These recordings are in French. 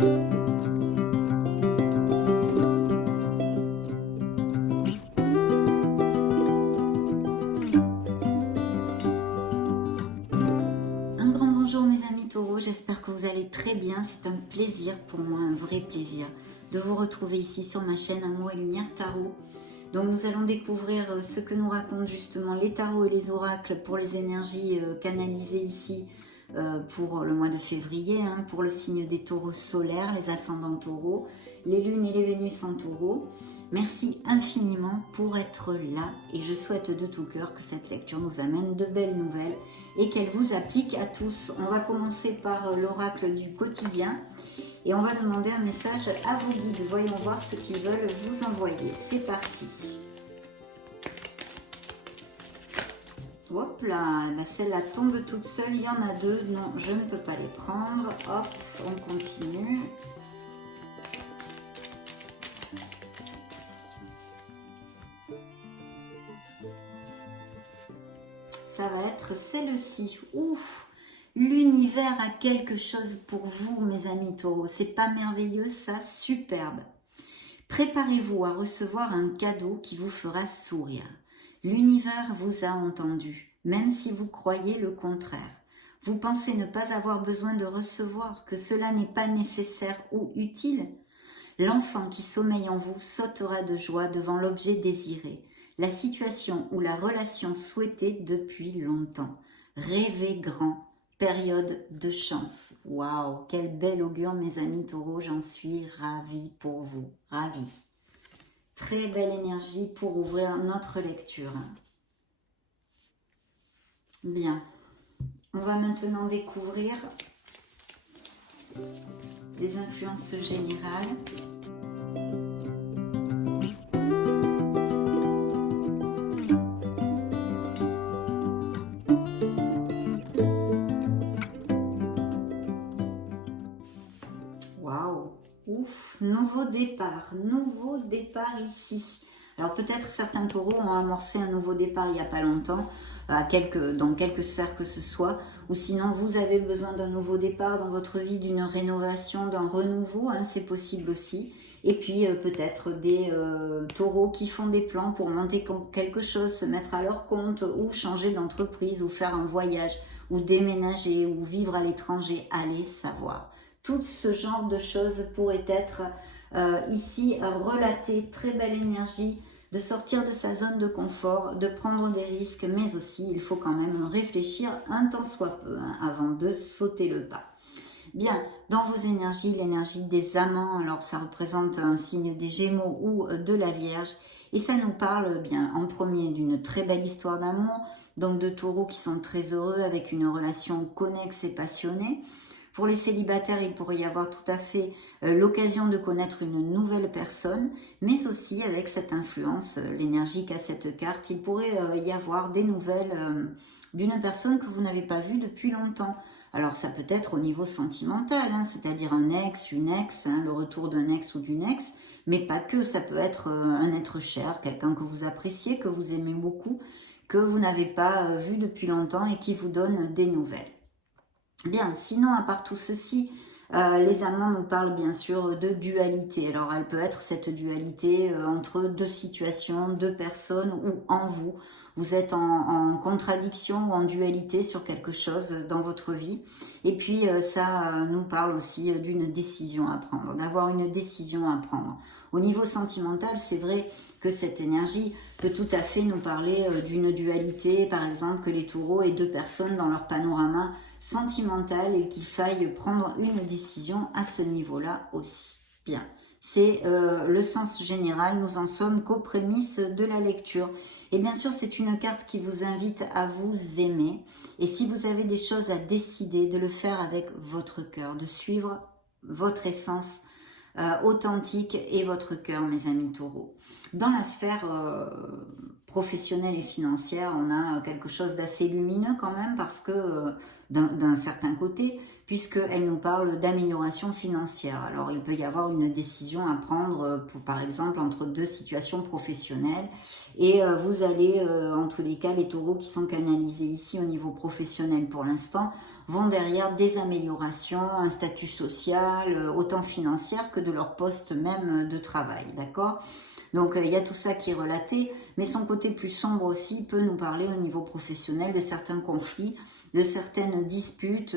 Un grand bonjour mes amis taureaux, j'espère que vous allez très bien. C'est un plaisir pour moi, un vrai plaisir de vous retrouver ici sur ma chaîne Amour et Lumière Tarot. Donc nous allons découvrir ce que nous racontent justement les tarots et les oracles pour les énergies canalisées ici pour le mois de février, pour le signe des taureaux solaires, les ascendants taureaux, les lunes et les vénus en taureau. Merci infiniment pour être là et je souhaite de tout cœur que cette lecture nous amène de belles nouvelles et qu'elle vous applique à tous. On va commencer par l'oracle du quotidien et on va demander un message à vos guides. Voyons voir ce qu'ils veulent vous envoyer. C'est parti. Hop là, celle-là tombe toute seule. Il y en a deux. Non, je ne peux pas les prendre. Hop, on continue. Ça va être celle-ci. Ouf! L'univers a quelque chose pour vous, mes amis taureaux. C'est pas merveilleux, ça? Superbe. Préparez-vous à recevoir un cadeau qui vous fera sourire. L'univers vous a entendu, même si vous croyez le contraire. Vous pensez ne pas avoir besoin de recevoir, que cela n'est pas nécessaire ou utile? L'enfant qui sommeille en vous sautera de joie devant l'objet désiré, la situation ou la relation souhaitée depuis longtemps. Rêvez grand. Période de chance. Waouh, quel bel augure mes amis taureaux, j'en suis ravie pour vous, ravie. Très belle énergie pour ouvrir notre lecture. Bien, on va maintenant découvrir les influences générales. Ouf, nouveau départ ici. Alors peut-être certains taureaux ont amorcé un nouveau départ il n'y a pas longtemps, dans quelques sphères que ce soit, ou sinon vous avez besoin d'un nouveau départ dans votre vie, d'une rénovation, d'un renouveau, c'est possible aussi. Et puis peut-être des taureaux qui font des plans pour monter quelque chose, se mettre à leur compte, ou changer d'entreprise, ou faire un voyage, ou déménager, ou vivre à l'étranger, allez savoir. Tout ce genre de choses pourrait être ici relaté. Très belle énergie de sortir de sa zone de confort, de prendre des risques, mais aussi il faut quand même réfléchir un tant soit peu avant de sauter le pas. Bien, dans vos énergies, l'énergie des amants, alors ça représente un signe des Gémeaux ou de la Vierge, et ça nous parle bien en premier d'une très belle histoire d'amour, donc de taureaux qui sont très heureux avec une relation connexe et passionnée. Pour les célibataires, il pourrait y avoir tout à fait l'occasion de connaître une nouvelle personne, mais aussi avec cette influence, l'énergie qu'a cette carte, il pourrait y avoir des nouvelles d'une personne que vous n'avez pas vue depuis longtemps. Alors ça peut être au niveau sentimental, c'est-à-dire un ex, une ex, le retour d'un ex ou d'une ex, mais pas que, ça peut être un être cher, quelqu'un que vous appréciez, que vous aimez beaucoup, que vous n'avez pas vu depuis longtemps et qui vous donne des nouvelles. Bien, sinon, à part tout ceci, les amants nous parlent bien sûr de dualité. Alors, elle peut être cette dualité entre deux situations, deux personnes ou en vous. Vous êtes en contradiction ou en dualité sur quelque chose dans votre vie. Et puis, ça nous parle aussi d'une décision à prendre, d'avoir une décision à prendre. Au niveau sentimental, c'est vrai que cette énergie peut tout à fait nous parler d'une dualité, par exemple, que les taureaux aient deux personnes dans leur panorama sentimental et qu'il faille prendre une décision à ce niveau-là aussi. Bien, c'est le sens général, nous en sommes qu'aux prémices de la lecture. Et bien sûr, c'est une carte qui vous invite à vous aimer. Et si vous avez des choses à décider, de le faire avec votre cœur, de suivre votre essence authentique et votre cœur, mes amis taureaux. Dans la sphère professionnelle et financière, on a quelque chose d'assez lumineux quand même parce que d'un certain côté, puisqu'elle nous parle d'amélioration financière. Alors, il peut y avoir une décision à prendre, pour, par exemple, entre deux situations professionnelles. Et vous allez, en tous les cas, les taureaux qui sont canalisés ici au niveau professionnel pour l'instant, vont derrière des améliorations, un statut social, autant financière que de leur poste même de travail, d'accord? Donc il y a tout ça qui est relaté, mais son côté plus sombre aussi peut nous parler au niveau professionnel de certains conflits, de certaines disputes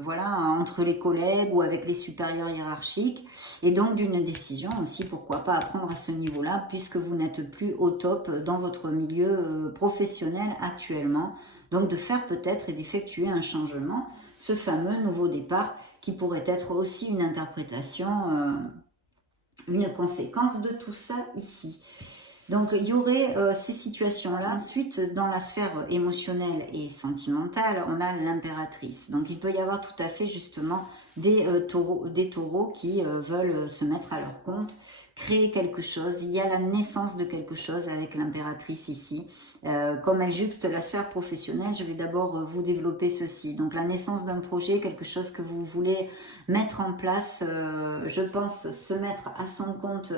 voilà, entre les collègues ou avec les supérieurs hiérarchiques, et donc d'une décision aussi, pourquoi pas, à prendre à ce niveau-là, puisque vous n'êtes plus au top dans votre milieu professionnel actuellement. Donc de faire peut-être et d'effectuer un changement, ce fameux nouveau départ qui pourrait être aussi une interprétation, une conséquence de tout ça ici. Donc il y aurait ces situations-là. Ensuite, dans la sphère émotionnelle et sentimentale, on a l'impératrice. Donc il peut y avoir tout à fait justement des taureaux qui veulent se mettre à leur compte, créer quelque chose. Il y a la naissance de quelque chose avec l'impératrice ici. Comme elle juxte la sphère professionnelle, je vais d'abord vous développer ceci. Donc la naissance d'un projet, quelque chose que vous voulez mettre en place, je pense se mettre à son compte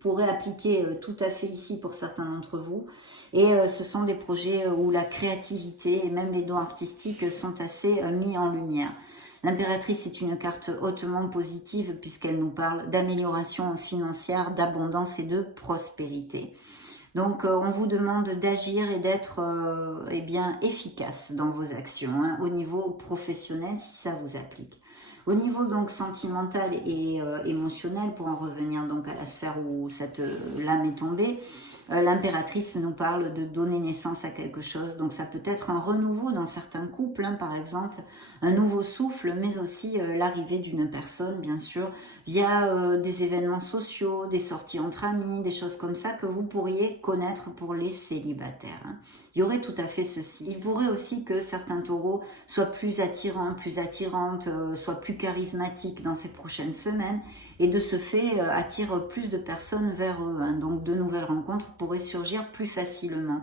pourrait appliquer tout à fait ici pour certains d'entre vous. Et ce sont des projets où la créativité et même les dons artistiques sont assez mis en lumière. L'impératrice est une carte hautement positive puisqu'elle nous parle d'amélioration financière, d'abondance et de prospérité. Donc on vous demande d'agir et d'être eh bien efficace dans vos actions, hein, au niveau professionnel si ça vous applique. Au niveau donc sentimental et émotionnel, pour en revenir donc à la sphère où cette lame est tombée, l'impératrice nous parle de donner naissance à quelque chose. Donc ça peut être un renouveau dans certains couples, hein, par exemple, un nouveau souffle, mais aussi l'arrivée d'une personne, bien sûr, via des événements sociaux, des sorties entre amis, des choses comme ça que vous pourriez connaître pour les célibataires, hein. Il y aurait tout à fait ceci. Il pourrait aussi que certains taureaux soient plus attirants, plus attirantes, soient plus charismatiques dans ces prochaines semaines et de ce fait attirent plus de personnes vers eux, hein. Donc de nouvelles rencontres pourraient surgir plus facilement.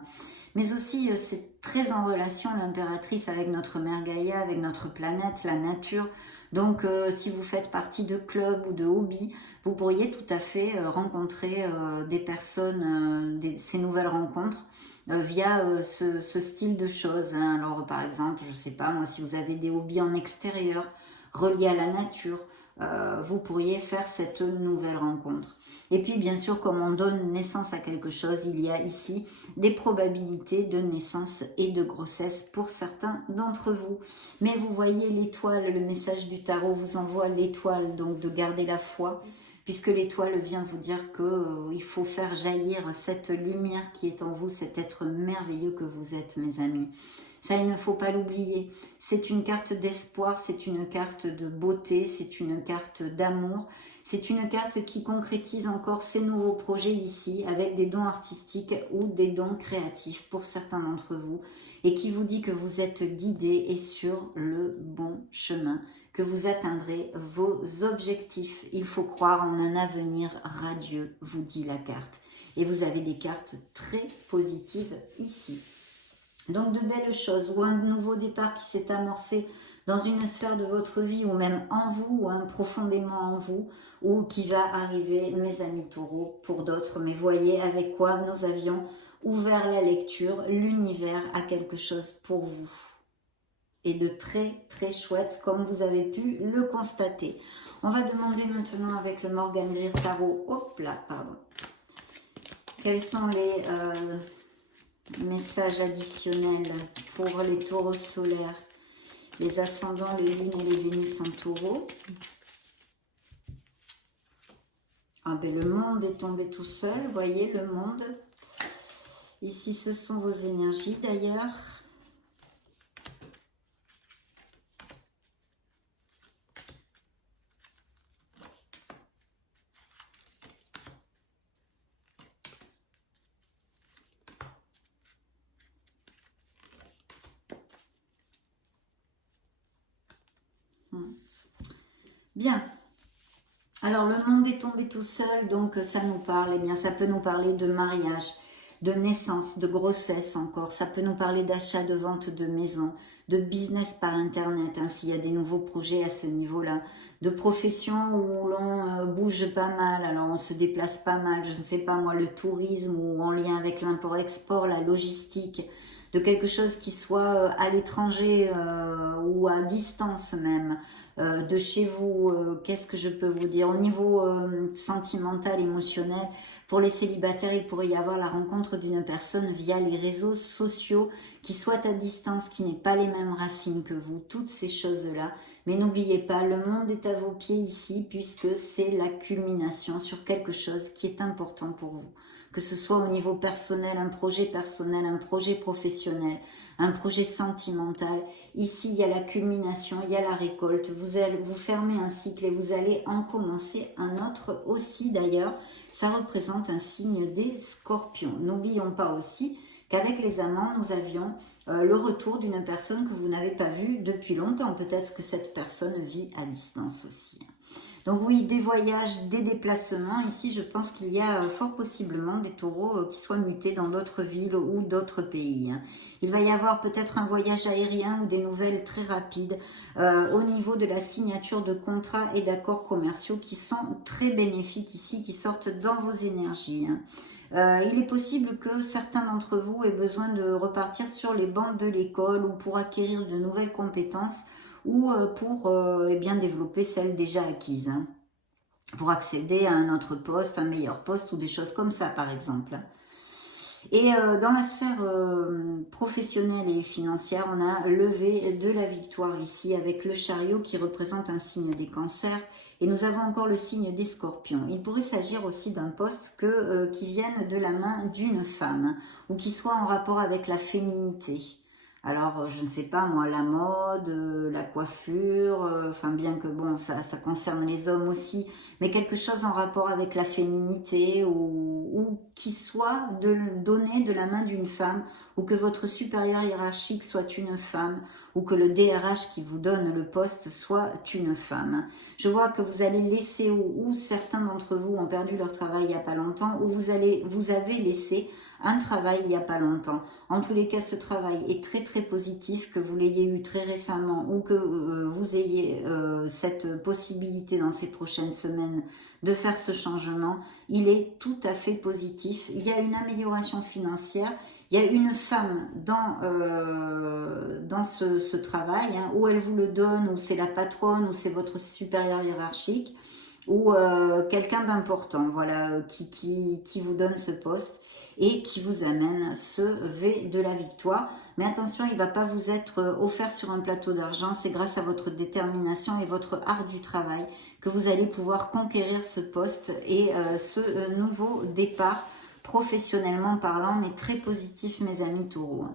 Mais aussi c'est très en relation l'impératrice avec notre mère Gaïa, avec notre planète, la nature. Donc si vous faites partie de clubs ou de hobbies, vous pourriez tout à fait rencontrer des personnes, ces nouvelles rencontres via ce style de choses, hein. Alors par exemple, je sais pas moi, si vous avez des hobbies en extérieur reliés à la nature, vous pourriez faire cette nouvelle rencontre. Et puis bien sûr, comme on donne naissance à quelque chose, il y a ici des probabilités de naissance et de grossesse pour certains d'entre vous. Mais vous voyez l'étoile, le message du tarot vous envoie l'étoile, donc de garder la foi, puisque l'étoile vient vous dire qu'il faut faire jaillir cette lumière qui est en vous, cet être merveilleux que vous êtes, mes amis. Ça, il ne faut pas l'oublier. C'est une carte d'espoir, c'est une carte de beauté, c'est une carte d'amour. C'est une carte qui concrétise encore ces nouveaux projets ici, avec des dons artistiques ou des dons créatifs pour certains d'entre vous, et qui vous dit que vous êtes guidé et sur le bon chemin, que vous atteindrez vos objectifs. Il faut croire en un avenir radieux, vous dit la carte. Et vous avez des cartes très positives ici. Donc de belles choses, ou un nouveau départ qui s'est amorcé dans une sphère de votre vie, ou même en vous, ou profondément en vous, ou qui va arriver, mes amis taureaux, pour d'autres. Mais voyez avec quoi nous avions ouvert la lecture, l'univers a quelque chose pour vous. Et de très très chouette, comme vous avez pu le constater. On va demander maintenant avec le Morgan Greer Tarot, hop là, pardon, quels sont les messages additionnels pour les taureaux solaires, les ascendants, les lunes et les Vénus en taureau. Ah ben le monde est tombé tout seul, voyez le monde. Ici ce sont vos énergies d'ailleurs. Bien. Alors, le monde est tombé tout seul, donc ça nous parle. Eh bien, ça peut nous parler de mariage, de naissance, de grossesse encore. Ça peut nous parler d'achat, de vente de maison, de business par Internet, hein, s'il y a des nouveaux projets à ce niveau-là. De profession où l'on bouge pas mal, alors on se déplace pas mal, je ne sais pas moi, le tourisme ou en lien avec l'import-export, la logistique. de quelque chose qui soit à l'étranger ou à distance même de chez vous. Qu'est-ce que je peux vous dire? Au niveau sentimental, émotionnel, pour les célibataires, il pourrait y avoir la rencontre d'une personne via les réseaux sociaux qui soit à distance, qui n'ait pas les mêmes racines que vous, toutes ces choses-là. Mais n'oubliez pas, le monde est à vos pieds ici, puisque c'est la culmination sur quelque chose qui est important pour vous. Que ce soit au niveau personnel, un projet professionnel, un projet sentimental. Ici, il y a la culmination, il y a la récolte. Vous fermez un cycle et vous allez en commencer un autre aussi d'ailleurs. Ça représente un signe des scorpions. N'oublions pas aussi qu'avec les amants, nous avions le retour d'une personne que vous n'avez pas vue depuis longtemps. Peut-être que cette personne vit à distance aussi. Donc oui, des voyages, des déplacements. Ici, je pense qu'il y a fort possiblement des taureaux qui soient mutés dans d'autres villes ou d'autres pays. Il va y avoir peut-être un voyage aérien ou des nouvelles très rapides au niveau de la signature de contrats et d'accords commerciaux qui sont très bénéfiques ici, qui sortent dans vos énergies. Il est possible que certains d'entre vous aient besoin de repartir sur les bancs de l'école ou pour acquérir de nouvelles compétences ou pour eh bien, développer celles déjà acquises, pour accéder à un autre poste, un meilleur poste ou des choses comme ça par exemple. Et dans la sphère professionnelle et financière, on a levé de la victoire ici avec le chariot qui représente un signe des cancers. Et nous avons encore le signe des scorpions. Il pourrait s'agir aussi d'un poste qui vienne de la main d'une femme ou qui soit en rapport avec la féminité. Alors, je ne sais pas, moi, la mode, la coiffure, enfin bien que bon, ça concerne les hommes aussi, mais quelque chose en rapport avec la féminité ou qui soit donné de la main d'une femme ou que votre supérieur hiérarchique soit une femme ou que le DRH qui vous donne le poste soit une femme. Je vois que vous allez laisser ou certains d'entre vous ont perdu leur travail il n'y a pas longtemps ou vous avez laissé un travail il n'y a pas longtemps. En tous les cas, ce travail est très très positif, que vous l'ayez eu très récemment ou que vous ayez cette possibilité dans ces prochaines semaines de faire ce changement. Il est tout à fait positif. Il y a une amélioration financière. Il y a une femme dans ce travail, hein, où elle vous le donne, où c'est la patronne, où c'est votre supérieur hiérarchique, ou quelqu'un d'important, voilà, qui vous donne ce poste et qui vous amène ce V de la victoire. Mais attention, il ne va pas vous être offert sur un plateau d'argent. C'est grâce à votre détermination et votre art du travail que vous allez pouvoir conquérir ce poste et ce nouveau départ professionnellement parlant, mais très positif, mes amis taureaux.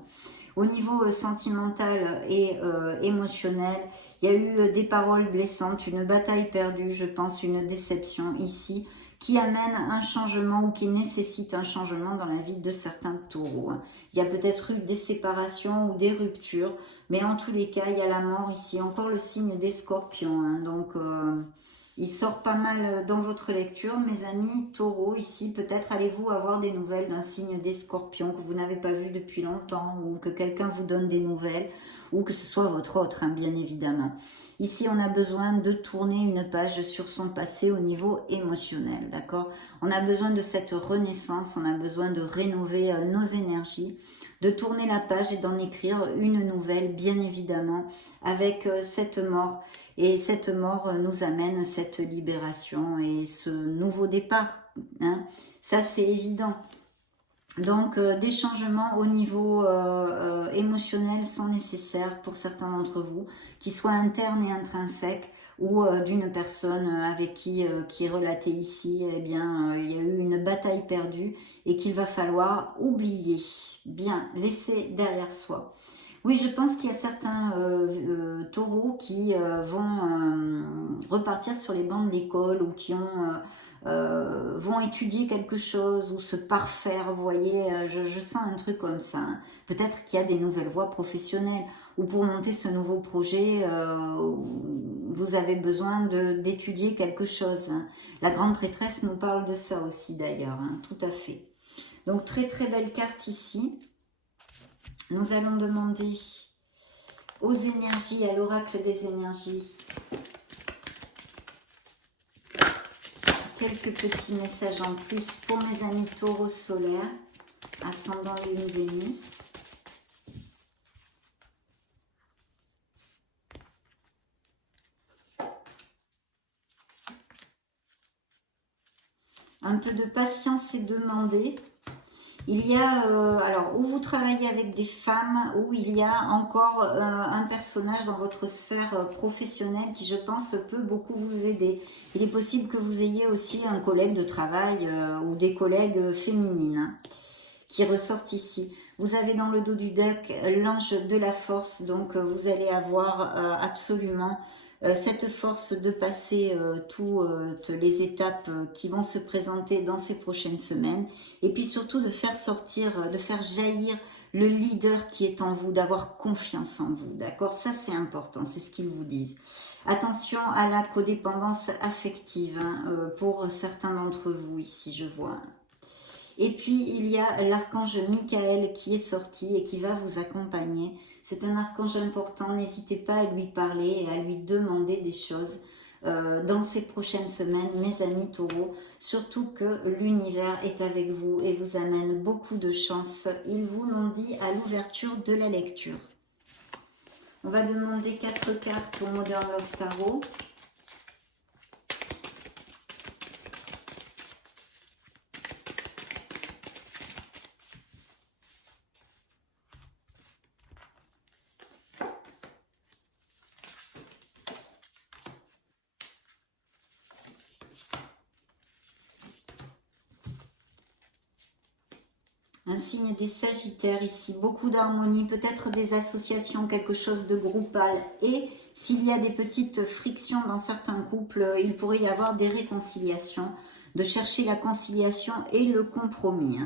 Au niveau sentimental et émotionnel, il y a eu des paroles blessantes, une bataille perdue, je pense, une déception ici, qui amène un changement ou qui nécessite un changement dans la vie de certains taureaux. Il y a peut-être eu des séparations ou des ruptures, mais en tous les cas, il y a la mort ici. Encore le signe des scorpions, hein, donc il sort pas mal dans votre lecture. Mes amis taureaux, ici, peut-être allez-vous avoir des nouvelles d'un signe des scorpions que vous n'avez pas vu depuis longtemps ou que quelqu'un vous donne des nouvelles ou que ce soit votre autre, hein, bien évidemment. Ici, on a besoin de tourner une page sur son passé au niveau émotionnel, d'accord? On a besoin de cette renaissance, on a besoin de rénover nos énergies, de tourner la page et d'en écrire une nouvelle, bien évidemment, avec cette mort. Et cette mort nous amène cette libération et ce nouveau départ, hein? Ça, c'est évident. Donc, des changements au niveau émotionnel sont nécessaires pour certains d'entre vous, qui soient internes et intrinsèques, ou d'une personne avec qui est relatée ici, eh bien, il y a eu une bataille perdue et qu'il va falloir oublier, bien, laisser derrière soi. Oui, je pense qu'il y a certains taureaux qui vont repartir sur les bancs de l'école ou qui vont étudier quelque chose ou se parfaire, vous voyez, je sens un truc comme ça. Hein. Peut-être qu'il y a des nouvelles voies professionnelles ou pour monter ce nouveau projet, vous avez besoin d'étudier quelque chose. Hein. La grande prêtresse nous parle de ça aussi d'ailleurs, hein, tout à fait. Donc très très belle carte ici. Nous allons demander aux énergies, à l'oracle des énergies, quelques petits messages en plus pour mes amis taureaux solaires, ascendant Lune Vénus. Un peu de patience est demandé. Il y a, alors, où vous travaillez avec des femmes, où il y a encore un personnage dans votre sphère professionnelle qui, je pense, peut beaucoup vous aider. Il est possible que vous ayez aussi un collègue de travail ou des collègues féminines, hein, qui ressortent ici. Vous avez dans le dos du deck l'ange de la force, donc vous allez avoir absolument cette force de passer toutes les étapes qui vont se présenter dans ces prochaines semaines, et puis surtout de faire sortir, de faire jaillir le leader qui est en vous, d'avoir confiance en vous, d'accord? Ça c'est important, c'est ce qu'ils vous disent. Attention à la codépendance affective, hein, pour certains d'entre vous ici, je vois. Et puis, il y a l'archange Michael qui est sorti et qui va vous accompagner. C'est un archange important, n'hésitez pas à lui parler et à lui demander des choses dans ces prochaines semaines, mes amis taureaux. Surtout que l'univers est avec vous et vous amène beaucoup de chance. Ils vous l'ont dit à l'ouverture de la lecture. On va demander 4 cartes au Modern Love Tarot. Un signe des Sagittaires ici, beaucoup d'harmonie, peut-être des associations, quelque chose de groupal. Et s'il y a des petites frictions dans certains couples, il pourrait y avoir des réconciliations, de chercher la conciliation et le compromis.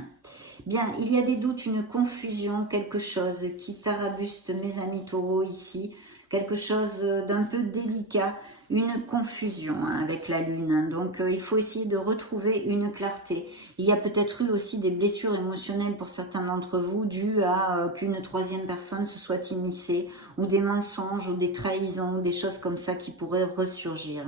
Bien, il y a des doutes, une confusion, quelque chose qui tarabuste mes amis taureaux ici, quelque chose d'un peu délicat, une confusion avec la lune. Donc il faut essayer de retrouver une clarté. Il y a peut-être eu aussi des blessures émotionnelles pour certains d'entre vous dues à qu'une troisième personne se soit immiscée, ou des mensonges ou des trahisons, des choses comme ça qui pourraient ressurgir.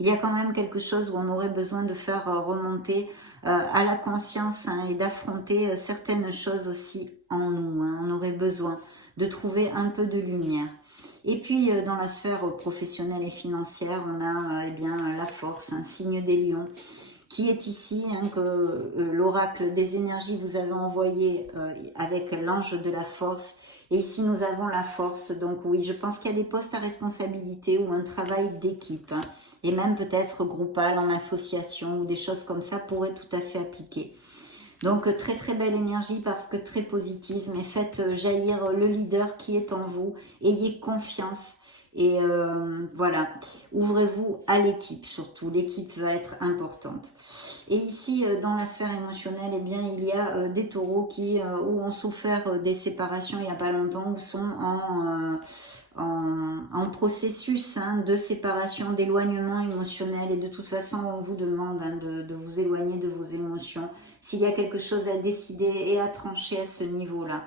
Il y a quand même quelque chose où on aurait besoin de faire remonter à la conscience, hein, et d'affronter certaines choses aussi en nous. On aurait besoin de trouver un peu de lumière. Et puis dans la sphère professionnelle et financière, on a eh bien la force, un signe des lions, qui est ici, hein, que l'oracle des énergies vous avez envoyé avec l'ange de la force. Et ici, nous avons la force. Donc oui, je pense qu'il y a des postes à responsabilité ou un travail d'équipe, hein, et même peut-être groupal, en association, ou des choses comme ça pourraient tout à fait appliquer. Donc très très belle énergie parce que très positive, mais faites jaillir le leader qui est en vous, ayez confiance. Et voilà, ouvrez-vous à l'équipe surtout, l'équipe va être importante. Et ici, dans la sphère émotionnelle, eh bien, il y a des taureaux qui ou ont souffert des séparations il n'y a pas longtemps, ou sont en processus, hein, de séparation, d'éloignement émotionnel. Et de toute façon, on vous demande, hein, de vous éloigner de vos émotions, s'il y a quelque chose à décider et à trancher à ce niveau-là.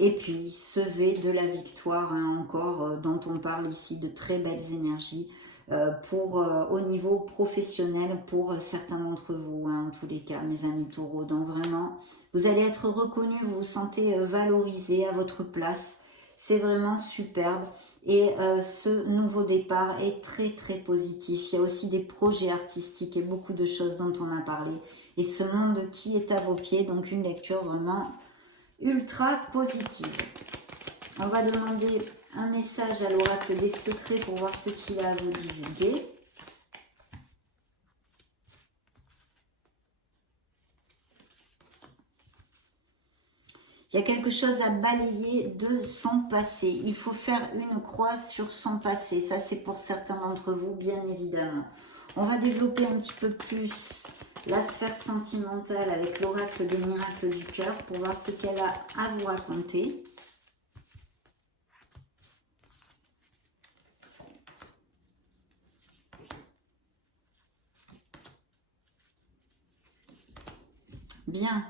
Et puis, ce V de la victoire, hein, encore, dont on parle ici, de très belles énergies au niveau professionnel pour certains d'entre vous, hein, en tous les cas, mes amis taureaux. Donc vraiment, vous allez être reconnus, vous vous sentez valorisé à votre place. C'est vraiment superbe. Et ce nouveau départ est très très positif. Il y a aussi des projets artistiques et beaucoup de choses dont on a parlé. Et ce monde qui est à vos pieds, donc une lecture vraiment ultra positive. On va demander un message à l'oracle des secrets pour voir ce qu'il a à vous divulguer. Il y a quelque chose à balayer de son passé. Il faut faire une croix sur son passé. Ça, c'est pour certains d'entre vous, bien évidemment. On va développer un petit peu plus la sphère sentimentale avec l'oracle des miracles du cœur pour voir ce qu'elle a à vous raconter. Bien,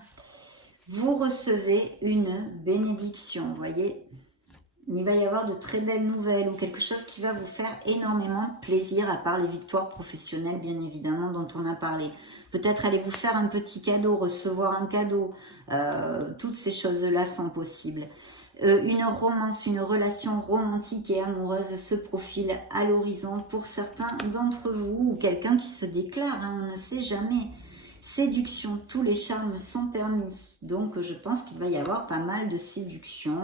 vous recevez une bénédiction, vous voyez. Il va y avoir de très belles nouvelles ou quelque chose qui va vous faire énormément plaisir, à part les victoires professionnelles, bien évidemment, dont on a parlé. Peut-être allez-vous faire un petit cadeau, recevoir un cadeau. Toutes ces choses-là sont possibles. Une romance, une relation romantique et amoureuse se profile à l'horizon pour certains d'entre vous, ou quelqu'un qui se déclare, hein, on ne sait jamais. Séduction, tous les charmes sont permis. Donc je pense qu'il va y avoir pas mal de séduction,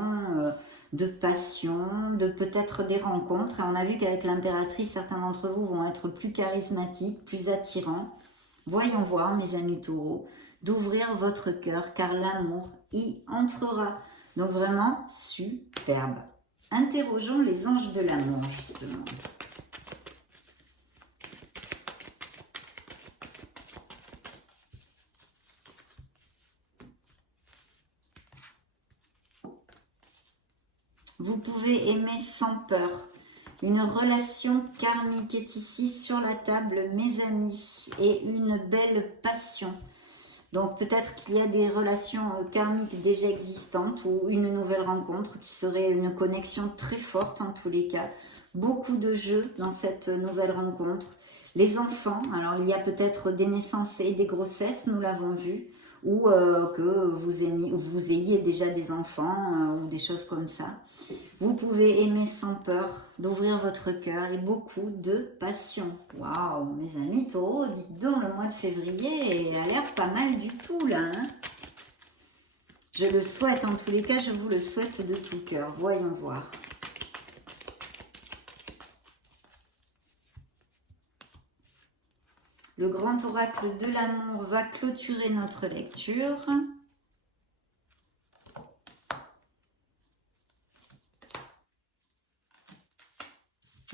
de passion, de peut-être des rencontres. Et on a vu qu'avec l'impératrice, certains d'entre vous vont être plus charismatiques, plus attirants. Voyons voir, mes amis taureaux, d'ouvrir votre cœur car l'amour y entrera. Donc vraiment superbe. Interrogeons les anges de l'amour justement. Vous pouvez aimer sans peur. Une relation karmique est ici sur la table, mes amis, et une belle passion. Donc peut-être qu'il y a des relations karmiques déjà existantes ou une nouvelle rencontre qui serait une connexion très forte en tous les cas. Beaucoup de jeux dans cette nouvelle rencontre. Les enfants, alors il y a peut-être des naissances et des grossesses, nous l'avons vu, ou que vous ayez déjà des enfants ou des choses comme ça. Vous pouvez aimer sans peur, d'ouvrir votre cœur et beaucoup de passion. Waouh, mes amis taureaux, dites donc, le mois de février a l'air pas mal du tout là. Hein, je le souhaite, en tous les cas, je vous le souhaite de tout cœur. Voyons voir. Le grand oracle de l'amour va clôturer notre lecture.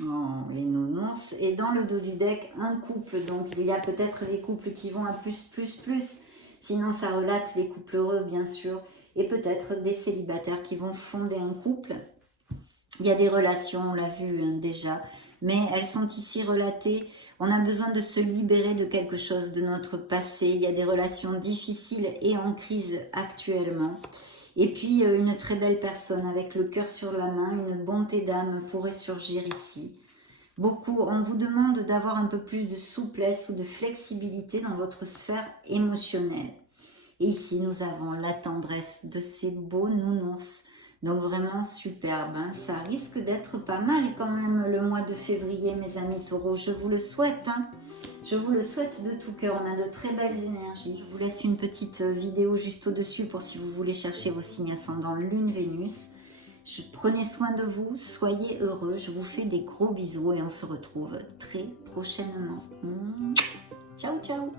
Oh, les nounours. Et dans le dos du deck, un couple. Donc, il y a peut-être des couples qui vont à plus. Sinon, ça relate les couples heureux, bien sûr. Et peut-être des célibataires qui vont fonder un couple. Il y a des relations, on l'a vu hein, déjà. Mais elles sont ici relatées. On a besoin de se libérer de quelque chose de notre passé. Il y a des relations difficiles et en crise actuellement. Et puis, une très belle personne avec le cœur sur la main, une bonté d'âme pourrait surgir ici. Beaucoup, on vous demande d'avoir un peu plus de souplesse ou de flexibilité dans votre sphère émotionnelle. Et ici, nous avons la tendresse de ces beaux nounours. Donc vraiment superbe, hein. Ça risque d'être pas mal quand même le mois de février, mes amis taureaux. Je vous le souhaite, hein. Je vous le souhaite de tout cœur. On a de très belles énergies. Je vous laisse une petite vidéo juste au-dessus pour si vous voulez chercher vos signes ascendants Lune, Vénus. Prenez soin de vous, soyez heureux. Je vous fais des gros bisous et on se retrouve très prochainement. Ciao, ciao.